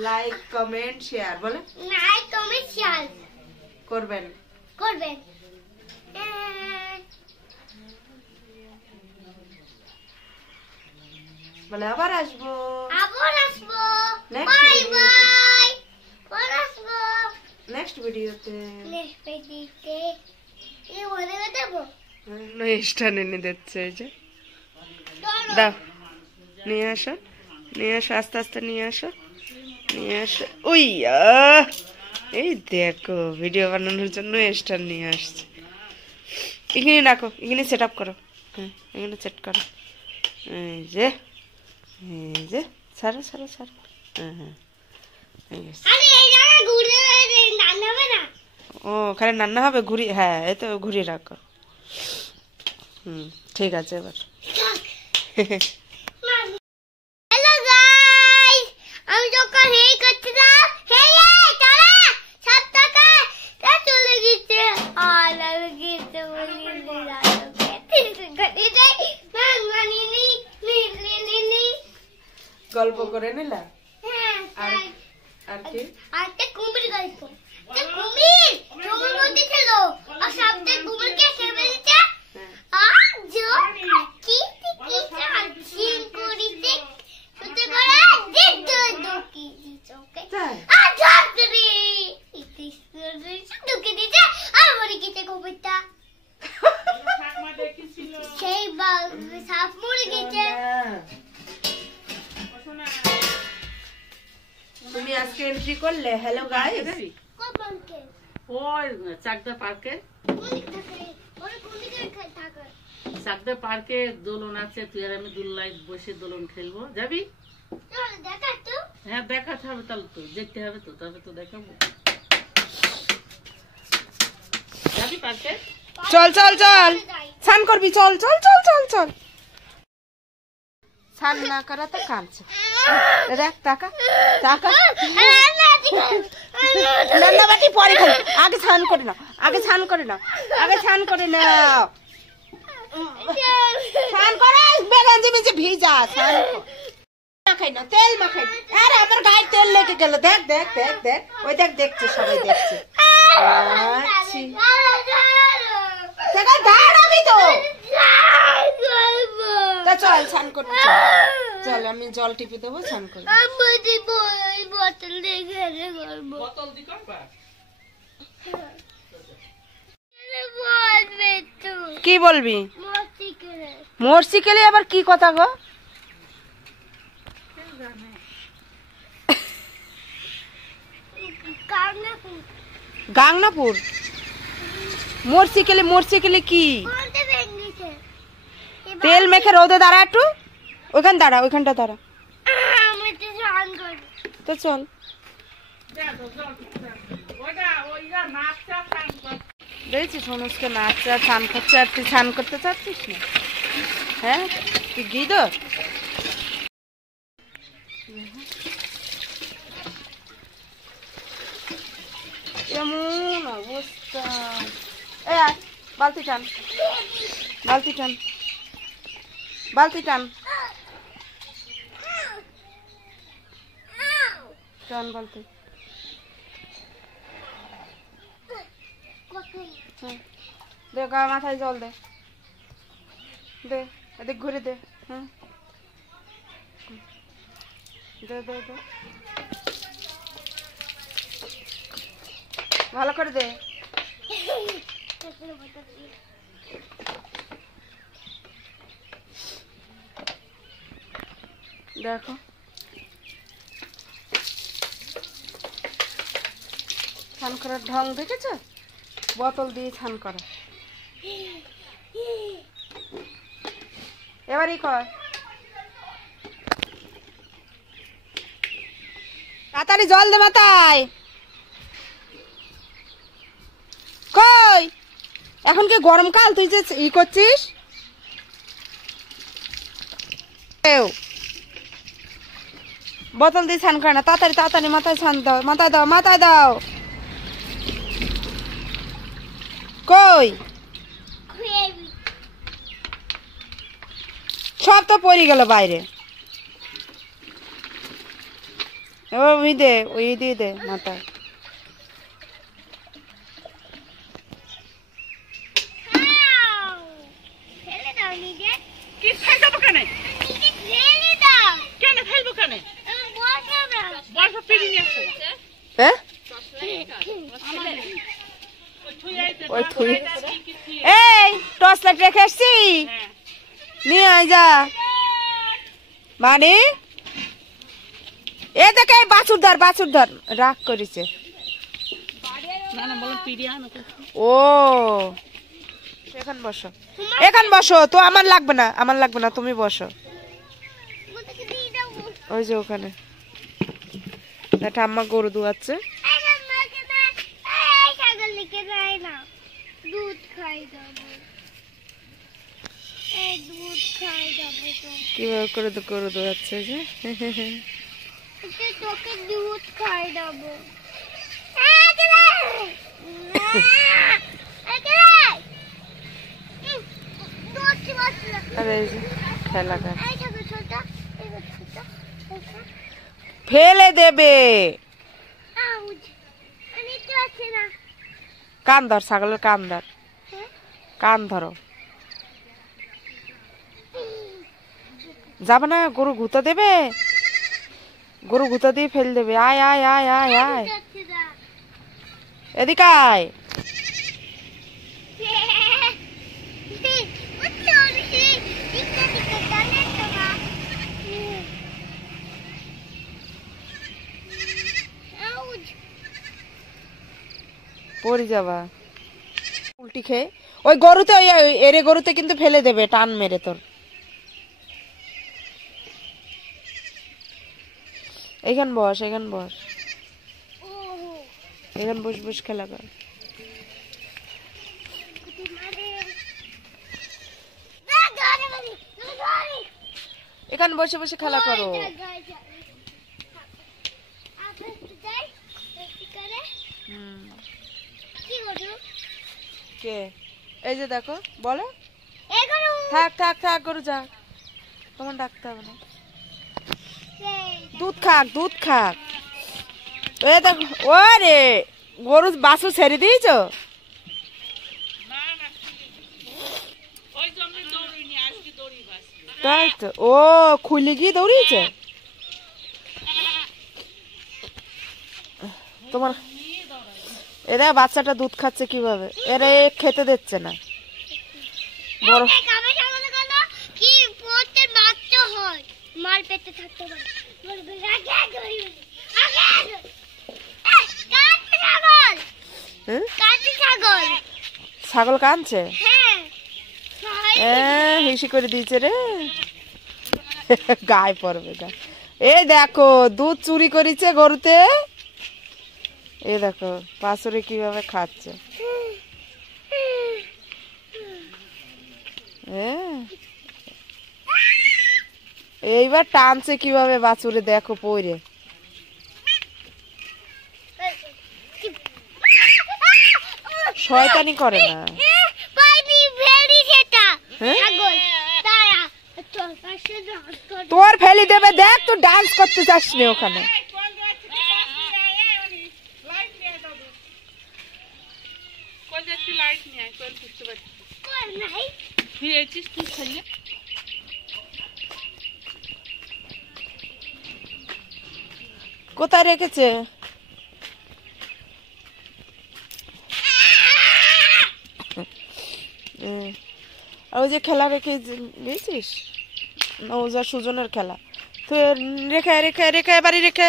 Like comment share বলে like comment share করবেন বলে আবার আসবো বাই বাই পরে আসবো নেক্সট ভিডিওতে এই বলে দেব নয়েশটা এনে দিচ্ছে এই যে দাও নিয়ে আসো আস্তে আস্তে নিয়ে আসো উইয়া এই দেখো ভিডিও বানানোর জন্য স্টার নিয়ে আসছে এখানে রাখো এখানে সেট আপ করো হ্যাঁ এখানে সেট করো এই যে ছাড়ো হ্যাঁ হ্যাঁ ও খালি রান্না হবে ঘুরি হ্যাঁ এই তো ঘুরিয়ে রাখো ঠিক আছে এবার হ্যালো গাইস আমি যখন হেই করছিলাম চলে সব টাকা চলে গেছে আর আমি গেছে বলি গল্প করে নিলা আর কি আরেকটা কুমির গল্প কুমির জমির মধ্যে ছিল আর সাপটা কুমিরকে খেয়ে ফেলেছে আর কি সিন করিতে সুতে করে দোকি দিছে ওকে আর ঝাপড়ি দোকি দিছে আর মরে গেছে কুমিরটা সেই সাপ মরে গেছে তুমি আজকে এন্ট্রি করলে হ্যালো গাইস ওই চাকদা পার্কে চাকদা পার্কে দোলন আছে তুই আর আমি দুললাই বসে দোলন খেলবো যাবি হ্যাঁ দেখাতে হবে তাহলে তো দেখতে হবে তো তবে তো দেখাবো যাবি পার্কে চল স্নান করবি চল স্নান না করা তো কাঁদছে দেখ টাকা রান্নাবাটি পরে খাই আগে স্নান করে নাও স্নান করে বেগাঞ্জি মেঝে ভিজা স্নান মাখাই না তেল মাখাই আরে আমার গায়ে তেল লেগে গেল দেখ ওই দেখছে সবাই দেখছে দাঁড়াবি তো চল স্নান করবি চল আমি জল টিপে দেবো স্নান করবি কি বলবি মোটরসাইকেলে আবার কি কথা গো গাংনাপুর মোটরসাইকেলে কি তেল মেখে রোদে দাঁড়া একটু ওইখানটা দাঁড়া তো চল দেখছিস অনুষ্কে নাচছে স্নান করছে আর তুই স্নান করতে চাচ্ছিস না হ্যাঁ তুই গিদর এমন অবস্থা বালতি টান বালতি দে গা মাথায় জল দে এদিক ঘুরে দে দে ভালো করে দে দেখো স্নান করার ঢং দেখেছ বোতল দিয়ে স্নান করা এবারই কর তাড়াতাড়ি জল দে মাথায় কই এখন কি গরমকাল তুই যে ই করছিস বোতল দিয়ে স্নান করে না তাড়াতাড়ি মাথায় স্নান দাও মাথায় দাও কই সব তো পড়ে গেল বাইরে এবার ওই দে, ওই দিয়ে দে মাথা। ফেলে দাও নিজে। কি ফেলবো কেন? নিজে ফেলে দাও। কেন ফেলবো কেন? বসো না। বর্ষ পেরি নিয়ে আসো। হ্যাঁ ওই থুই। এই টর্চ লাইট রেখে আসছি, নিয়ে আয় যা। মানে এ দেখে বাছুর ধর রাগ করেছে। না না বলো পিড়ি আনো। ও এখান বসো তো, আমার লাগবে না, তুমি বসো। আমাকে দিয়ে দাও। ওই যে ওখানে ঠাম্মা গরু দুয়াচ্ছে। আমাকে না, এই ছাগল লিখে দেয় না। দুধ খাই যাবো। এই দুধ খাই যাবো তো। কিভাবে করে তো গরু দুয়াচ্ছে যে। এটা তোকে দুধ খাই যাবো। আরে এই যে খেলা কর, ফেলে দেবে। কান ধর, ছাগলের কান ধর, কান ধরো। যাবে না, গরু ঘুতা দেবে, গরু ঘুতা দিয়ে ফেল দেবে। আয় আয় আয় আয় আয়, এদিকে আয়। পড়ে যাবা উল্টি খেয়ে। ওই গরুতে, ওই এরে গরুতে কিন্তু ফেলে দেবে টান মেরে তোর। এখান বস, এখান বস, এখান বস বস খেলা কর। এখান বসে বসে খেলা করো। কে এই যে দেখো, বলো থাক থাক থাক গরু যা, তোমার ডাকতে হবে না। দুধ খাক, দুধ খাক। এ দেখো, ওরে গরু বাছু ছেড়ে দিয়েছ? তাই তো, ও খুলে গিয়ে দৌড়িয়েছে তোমার। এরা বাচ্চাটা দুধ খাচ্ছে কিভাবে, এরা খেতে দিচ্ছে না। বড় কি পোতের বাচ্চা হয়, মার পেটে থাকতে পারে। ছাগল কাঁদছে, হ্যাঁ হিসি করে দিয়েছে রে, গায়ে পড়বে গা। এই দেখো দুধ চুরি করেছে গরুতে, এই দেখো বাছুরে কিভাবে খাচ্ছে। এইবার টানছে কিভাবে বাছুরে, দেখো পইরে। শয়তানি করে না, তোর ফেলি দেবে। দেখ তুই ডান্স করতে চাস না ওখানে। কোথায় রেখেছে? ওই যে খেলা রেখে গেছিস, ও যা সুজনের খেলা, তুই রেখে রেখে রেখে বাড়ি রেখে